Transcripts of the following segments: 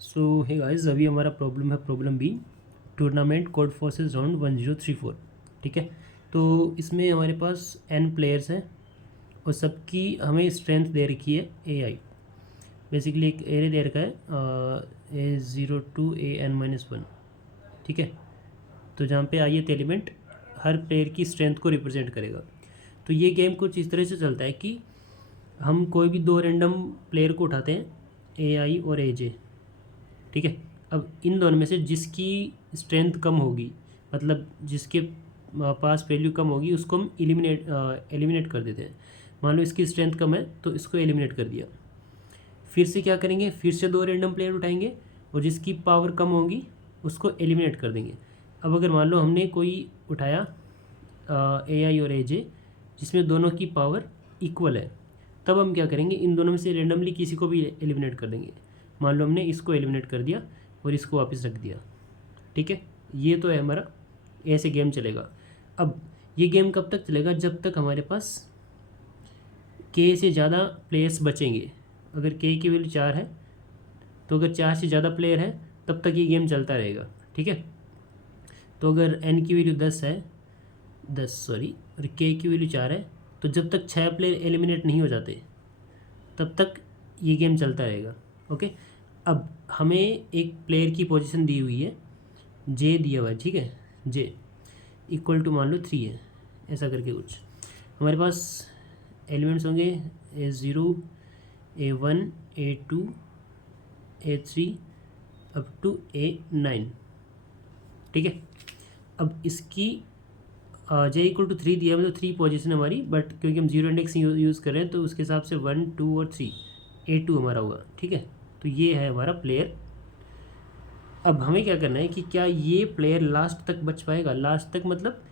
सो hey guys, अभी हमारा problem है problem B, tournament Codeforces round 1034। ठीक है, तो इसमें हमारे पास n प्लेयर्स हैं और सबकी हमें स्ट्रेंथ दे रखी है AI। बेसिकली एक एरे दे रखा है A02 AN-1। ठीक है, तो जहाँ पे ith एलिमेंट हर प्लेयर की स्ट्रेंथ को रिप्रेजेंट करेगा। तो ये गेम कुछ इस तरह से चलता है कि हम कोई भी दो रैंडम प्लेयर को उठाते हैं, AI और AJ। ठीक है, अब इन दोनों में से जिसकी स्ट्रेंथ कम होगी, मतलब जिसके पास वैल्यू कम होगी, उसको हम एलिमिनेट कर देते हैं। मान लो इसकी स्ट्रेंथ कम है तो इसको एलिमिनेट कर दिया। फिर से क्या करेंगे, फिर से दो रैंडम प्लेयर उठाएंगे और जिसकी पावर कम होगी उसको एलिमिनेट कर देंगे। अब अगर मान लो हमने कोई उठाया AI और AJ जिसमें दोनों की पावर इक्वल है, तब हम क्या करेंगे, इन दोनों में से रेंडमली किसी को भी एलिमिनेट कर देंगे। मान लो हमने इसको एलिमिनेट कर दिया और इसको वापस रख दिया। ठीक है, ये तो है हमारा, ऐसे गेम चलेगा। अब ये गेम कब तक चलेगा, जब तक हमारे पास के से ज़्यादा प्लेयर्स बचेंगे। अगर के की वैल्यू 4 है तो अगर 4 से ज़्यादा प्लेयर है तब तक ये गेम चलता रहेगा। ठीक है, तो अगर एन की वैल्यू 10 है, 10 सॉरी, और के की वैल्यू 4 है, तो जब तक 6 प्लेयर एलिमिनेट नहीं हो जाते तब तक ये गेम चलता रहेगा। ओके, अब हमें एक प्लेयर की पोजीशन दी हुई है, जे दिया हुआ है। ठीक है, जे इक्वल टू मान लो 3 है, ऐसा करके कुछ हमारे पास एलिमेंट्स होंगे A0 A1 A2 A3 up to A9। ठीक है, अब इसकी जे इक्वल टू 3 दिया है, मतलब 3 पोजीशन हमारी, बट क्योंकि हम जीरो इंडेक्स यूज़ कर रहे हैं तो उसके हिसाब से 1 2 और 3, A2 हमारा होगा। ठीक है, तो ये है हमारा प्लेयर। अब हमें क्या करना है कि क्या ये प्लेयर लास्ट तक बच पाएगा, लास्ट तक मतलब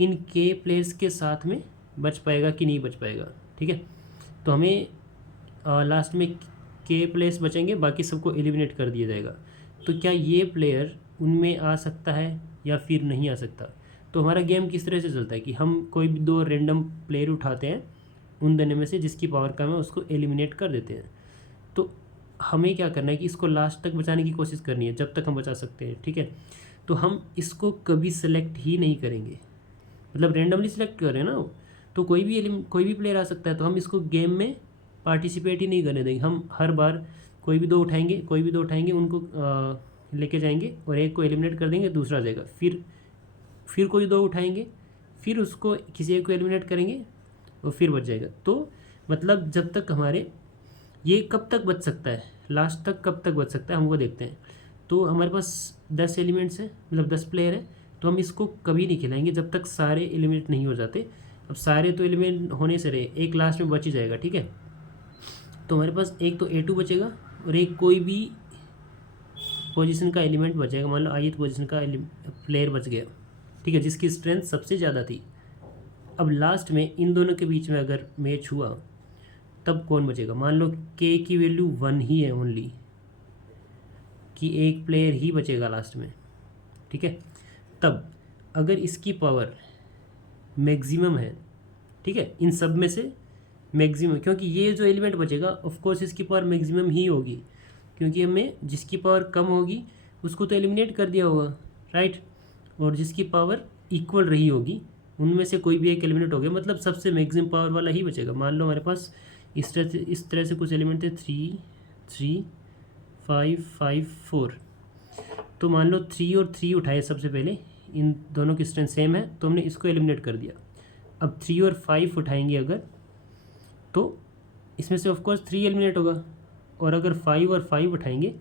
इन के प्लेयर्स के साथ में बच पाएगा कि नहीं बच पाएगा। ठीक है, तो हमें लास्ट में के प्लेयर्स बचेंगे, बाकी सबको एलिमिनेट कर दिया जाएगा। तो क्या ये प्लेयर उनमें आ सकता है या फिर नहीं आ सकता। तो हमारा गेम किस तरह से चलता है कि हम कोई भी दो रैंडम प्लेयर उठाते हैं, उन दोनों में से जिसकी पावर कम है उसको एलिमिनेट कर देते हैं। तो हमें क्या करना है कि इसको लास्ट तक बचाने की कोशिश करनी है, जब तक हम बचा सकते हैं। ठीक है, तो हम इसको कभी सेलेक्ट ही नहीं करेंगे, मतलब रेंडमली सेलेक्ट कर रहे हैं ना, तो कोई भी प्लेयर आ सकता है, तो हम इसको गेम में पार्टिसिपेट ही नहीं करने देंगे। हम हर बार कोई भी दो उठाएंगे, उनको लेके जाएंगे और एक को एलिमिनेट कर देंगे, दूसरा आ जाएगा। फिर कोई दो उठाएंगे, फिर उसको किसी एक को एलिमिनेट करेंगे और फिर बच जाएगा। तो मतलब जब तक हमारे ये कब तक बच सकता है, लास्ट तक कब तक बच सकता है, हम वो देखते हैं। तो हमारे पास 10 एलिमेंट्स हैं, मतलब 10 प्लेयर हैं, तो हम इसको कभी नहीं खिलाएंगे जब तक सारे एलिमेंट नहीं हो जाते। अब सारे तो एलिमेंट होने से रहे, एक लास्ट में बच ही जाएगा। ठीक है, तो हमारे पास एक तो A2 बचेगा और एक कोई भी पोजीशन का एलिमेंट बचेगा। मान लो ith पोजीशन का प्लेयर बच गया। ठीक है, जिसकी स्ट्रेंथ सबसे ज़्यादा थी। अब लास्ट में इन दोनों के बीच में अगर मैच हुआ तब कौन बचेगा। मान लो के की वैल्यू 1 ही है ओनली, कि एक प्लेयर ही बचेगा लास्ट में। ठीक है, तब अगर इसकी पावर मैक्सिमम है, ठीक है, इन सब में से मैक्सिमम, क्योंकि ये जो एलिमेंट बचेगा ऑफ कोर्स इसकी पावर मैक्सिमम ही होगी, क्योंकि हमें जिसकी पावर कम होगी उसको तो एलिमिनेट कर दिया होगा, राइट। और जिसकी पावर इक्वल रही होगी उनमें से कोई भी एक एलिमिनेट हो गया, मतलब सबसे मैक्सिमम पावर वाला ही बचेगा। मान लो हमारे पास इस तरह से कुछ एलिमेंट थे, 3 3 5 5 4। तो मान लो 3 और 3 उठाए सबसे पहले, इन दोनों की स्ट्रेंथ सेम है तो हमने इसको एलिमिनेट कर दिया। अब 3 और 5 उठाएंगे अगर, तो इसमें से ऑफकोर्स 3 एलिमिनेट होगा, और अगर 5 और 5 उठाएंगे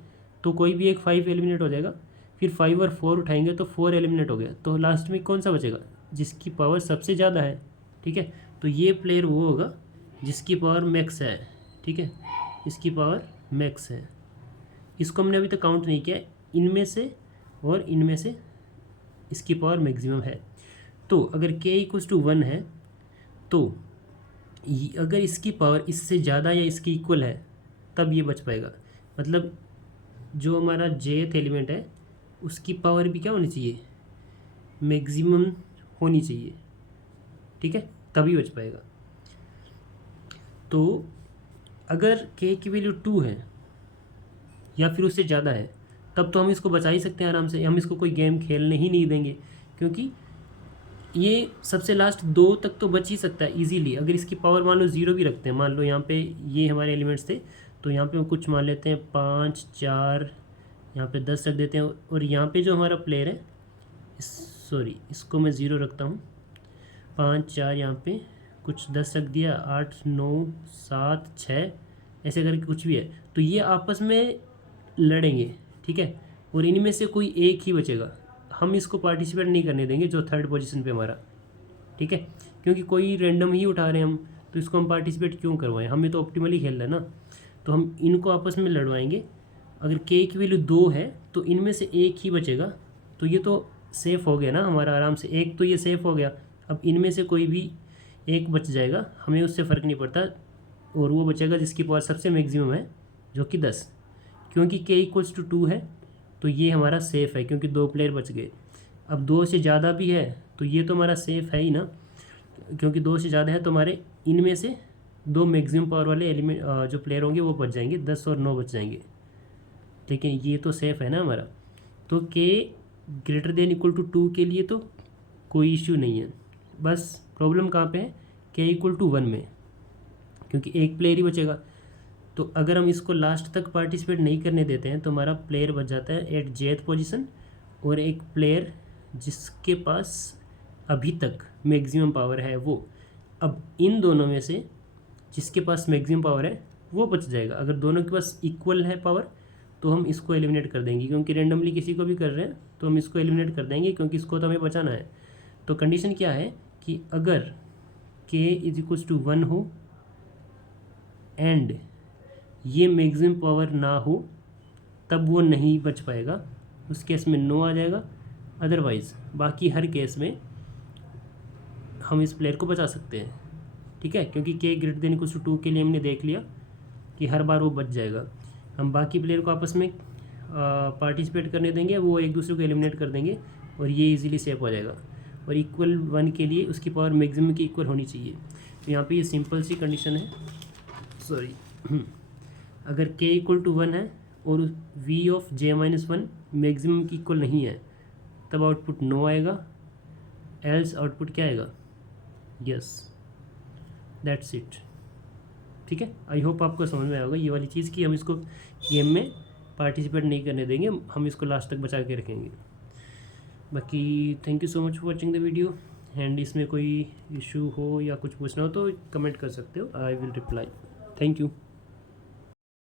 तो कोई भी एक 5 एलिमिनेट हो जाएगा। फिर 5 और 4 उठाएंगे तो 4 एलिमिनेट हो गया, तो लास्ट में कौन सा बचेगा, जिसकी पावर सबसे ज़्यादा है। ठीक है, तो ये प्लेयर वो होगा जिसकी पावर मैक्स है। ठीक है, इसकी पावर मैक्स है। इसको हमने अभी तक काउंट नहीं किया, इनमें से और इनमें से इसकी पावर मैक्सिमम है। तो अगर k इक्वल्स टू 1 है, तो अगर इसकी पावर इससे ज़्यादा या इसकी इक्वल है तब ये बच पाएगा। मतलब जो हमारा jth एलिमेंट है उसकी पावर भी क्या होनी चाहिए, मैक्सिमम होनी चाहिए। ठीक है, तभी बच पाएगा। तो अगर k की वैल्यू 2 है या फिर उससे ज़्यादा है, तब तो हम इसको बचा ही सकते हैं आराम से, हम इसको कोई गेम खेलने ही नहीं देंगे, क्योंकि ये सबसे लास्ट 2 तक तो बच ही सकता है इजीली। अगर इसकी पावर मान लो 0 भी रखते हैं, मान लो यहाँ पे ये हमारे एलिमेंट्स थे, तो यहाँ पे कुछ मान लेते हैं 5 4, यहाँ पे 10 रख देते हैं, और यहाँ पे जो हमारा प्लेयर है, सॉरी इसको मैं 0 रखता हूँ, 5 4 यहाँ पे कुछ 10 रख दिया, 8 9 7 6 ऐसे करके कुछ भी है, तो ये आपस में लड़ेंगे, ठीक है, और इनमें से कोई एक ही बचेगा। हम इसको पार्टिसिपेट नहीं करने देंगे जो थर्ड पोजीशन पे हमारा, ठीक है, क्योंकि कोई रैंडम ही उठा रहे हैं हम, तो इसको हम पार्टिसिपेट क्यों करवाएं, हमें तो ऑप्टिमली खेलना है ना। तो हम इनको आपस में लड़वाएंगे। अगर के की वैल्यू 2 है तो इनमें से एक ही बचेगा, तो ये तो सेफ़ हो गया ना हमारा, आराम से एक तो ये सेफ़ हो गया। अब इनमें से कोई भी एक बच जाएगा, हमें उससे फ़र्क नहीं पड़ता, और वो बचेगा जिसकी पावर सबसे मैक्सिमम है, जो कि 10, क्योंकि के इक्वल्स टू 2 है, तो ये हमारा सेफ़ है क्योंकि 2 प्लेयर बच गए। अब 2 से ज़्यादा भी है तो ये तो हमारा सेफ़ है ही ना, क्योंकि 2 से ज़्यादा है तो हमारे इनमें से 2 मैक्सिमम पावर वाले एलिमेंट जो प्लेयर होंगे वो बच जाएंगे, 10 और 9 बच जाएंगे, लेकिन ये तो सेफ़ है ना हमारा। तो के ग्रेटर देन इक्वल टू 2 के लिए तो कोई इश्यू नहीं है, बस प्रॉब्लम कहाँ पे है, के इक्वल टू 1 में, क्योंकि एक प्लेयर ही बचेगा। तो अगर हम इसको लास्ट तक पार्टिसिपेट नहीं करने देते हैं तो हमारा प्लेयर बच जाता है एट जेथ पोजीशन, और एक प्लेयर जिसके पास अभी तक मैक्सिमम पावर है वो। अब इन दोनों में से जिसके पास मैक्सिमम पावर है वो बच जाएगा। अगर दोनों के पास इक्वल है पावर तो हम इसको एलिमिनेट कर देंगे, क्योंकि रेंडमली किसी को भी कर रहे हैं तो हम इसको एलिमिनेट कर देंगे, क्योंकि इसको तो हमें बचाना है। तो कंडीशन क्या है कि अगर के इज इक्वल्स टू 1 हो एंड ये मैक्सिमम पावर ना हो, तब वो नहीं बच पाएगा, उस केस में नो आ जाएगा। अदरवाइज़ बाकी हर केस में हम इस प्लेयर को बचा सकते हैं, ठीक है, क्योंकि के ग्रेटर देन इक्वल्स टू 2 के लिए हमने देख लिया कि हर बार वो बच जाएगा। हम बाकी प्लेयर को आपस में पार्टिसिपेट करने देंगे, वो एक दूसरे को एलिमिनेट कर देंगे और ये इजीली सेफ हो जाएगा। और इक्वल 1 के लिए उसकी पावर मैक्सिमम की इक्वल होनी चाहिए। तो यहाँ पे ये सिंपल सी कंडीशन है, सॉरी अगर के इक्वल टू 1 है और वी ऑफ j-1 मैक्सिमम की इक्वल नहीं है, तब आउटपुट नो आएगा, एल्स आउटपुट क्या आएगा, यस, दैट्स इट, ठीक है। आई होप आपको समझ में आएगा ये वाली चीज़ कि हम इसको गेम में पार्टिसिपेट नहीं करने देंगे, हम इसको लास्ट तक बचा के रखेंगे। बाकी thank you so much for watching the video, and इसमें कोई इशू हो या कुछ पूछना हो तो कमेंट कर सकते हो, I will reply. Thank you.